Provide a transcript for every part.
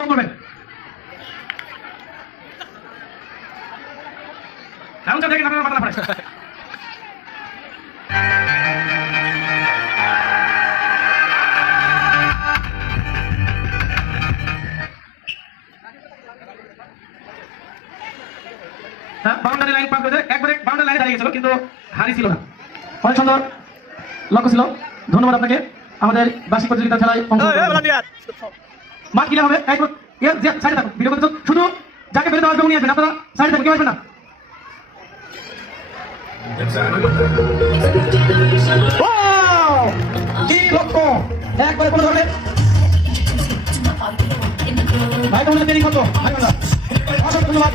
করবেন এমনটা দেখেন আপনারা মাথা পড়ে বাউন্ডারি লাইন পার করে একবারে বাউন্ডারি লাইনে দাঁড়িয়ে গেছিল কিন্তু হারি ছিল না। অনেক সুন্দর লক্ষ্য ছিল। ধন্যবাদ আপনাকে আমাদের বার্ষিক প্রতিযোগিতা খেলায় মাঠ কিনা হবে সাইডে থাকুন ভিডিও করতে শুধু যাকে বেরোতে আসবে উনি আসবেন আপনারা সাইডে থাকুন কেউ আসবেন না। কি লক্ষ্য একবারে কোনো ধরনের ভাই তোমাদের দেরি কত ভাই অসংখ্য ধন্যবাদ।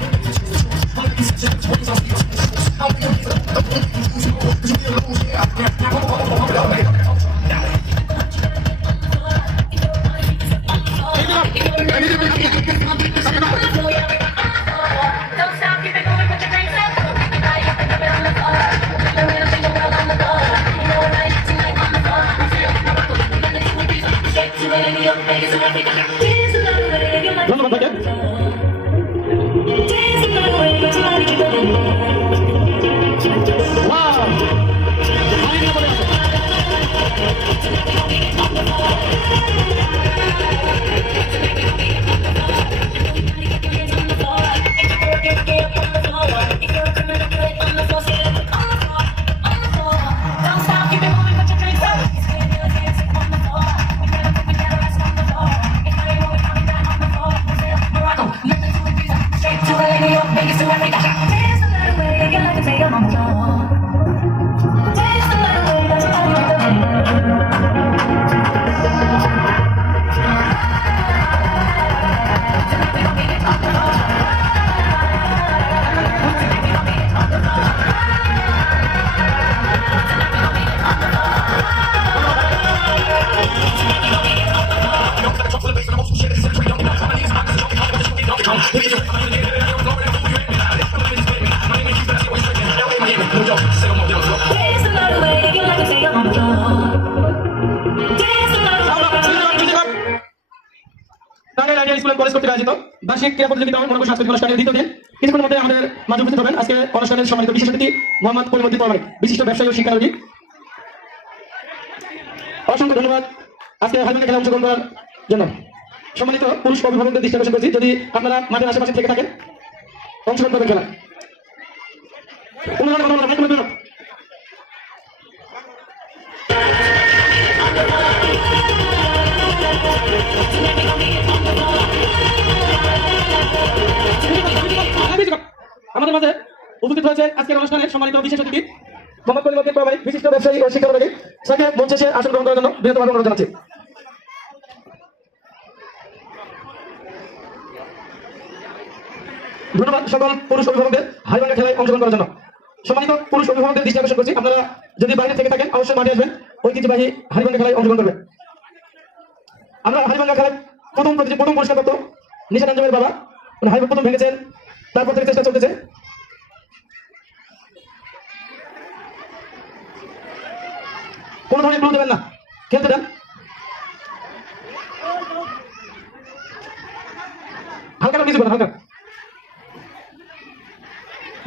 ধন্যবাদ ভাইকে। বার্ষিক ক্রীড়া প্রতিযোগিতা মনোজ্ঞ সাংস্কৃতিক অনুষ্ঠানের দ্বিতীয় দিন কিছুক্ষণের মধ্যে আমাদের মাঝে উপস্থিত হবেন আজকে অনুষ্ঠানের সম্মানিত বিশেষ অতিথি মোহাম্মদ কলিমুদ্দিন পরমাণিক বিশিষ্ট ব্যবসায়ী ও শিক্ষানবিদ। অসংখ্য ধন্যবাদ আজকে হাইব্যান্ড খেলায় অংশগ্রহণ করার জন্য। সম্মানিত পুরুষ অভিভাবকদের দৃষ্টি আকর্ষণ করছি যদি আপনারা মাঠের আশেপাশে থেকে থাকেন অংশগ্রহণ করবেন খেলা। আমাদের মাঝে উপস্থিত হয়েছে আজকের অনুষ্ঠানের সম্মানিত বিশেষ অতিথি মোহাম্মদ কলিমুদ্দিন পরমাণিক বিশিষ্ট ব্যবসায়ী ও শিক্ষানবিদ। তাকে মঞ্চে এসে আসন গ্রহণ করার জন্য বৃহত্তম অনুরোধ জানাচ্ছি। ধন্যবাদ সকল পুরুষ অভিভাবকদের হাইব্যান্ড খেলায় অংশগ্রহণ করার জন্য। সম্মানিত পুরুষ অভিভাবকদের দৃষ্টি আকর্ষণ করছি আপনারা যদি বাইরে থেকে থাকেন অবশ্যই মাঠে আসবেন ঐতিহ্যবাহী হাইব্যান্ড খেলায় অংশগ্রহণ করবেন। আমরা হাইব্যান্ড খেলায় প্রথম পুরস্কার প্রাপ্ত নিশান আঞ্জুমের বাবা হাইব্যান্ড প্রথম ভেঙেছেন তারপর থেকে চেষ্টা চলতেছে। কোন ধরনের ক্লু দেবেন না, খেলতে দেন। হালকা মিউজিক বলেন হালকা।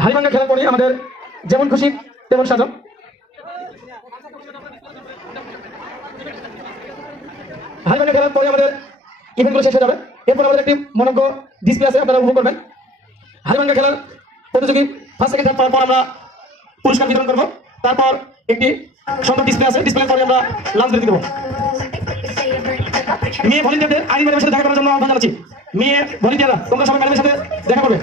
হাড়িভাঙ্গা খেলার পরে আমাদের যেমন খুশি তেমন সাজান। হাড়িভাঙ্গা খেলার পরে আমাদের ইভেন্টগুলো শেষ হয়ে যাবে। এরপর আমাদের একটি মনোজ্ঞ ডিসপ্লে আছে আপনারা উপভোগ করবেন। হাড়িভাঙ্গা খেলার প্রতিযোগী ফার্স্ট সেকেন্ড থার্ড পাওয়ার পর আমরা পুরস্কার বিতরণ করবো। তারপর একটি সুন্দর ডিসপ্লে আছে, ডিসপ্লের পরে আমরা লাঞ্চ ব্রেক দেবো। মেয়ে ভলেন্টিয়ারদের আইন ম্যাডামের সাথে দেখা করার জন্য আহ্বান জানাচ্ছি। মেয়ে ভলেন্টিয়াররা তোমরা সবাই ম্যাডামের সাথে দেখা করবে।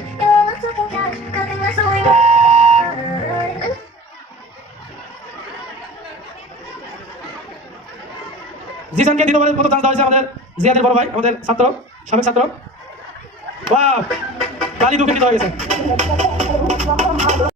জিসানকে দ্বিতীয়বারের মতো চান্স দেওয়া হয়েছে আমাদের জিয়াদের বড় ভাই, আমাদের ছাত্র, সাবেক ছাত্র। ওয়াও, কালি দুঃখিত হয়ে গেছে।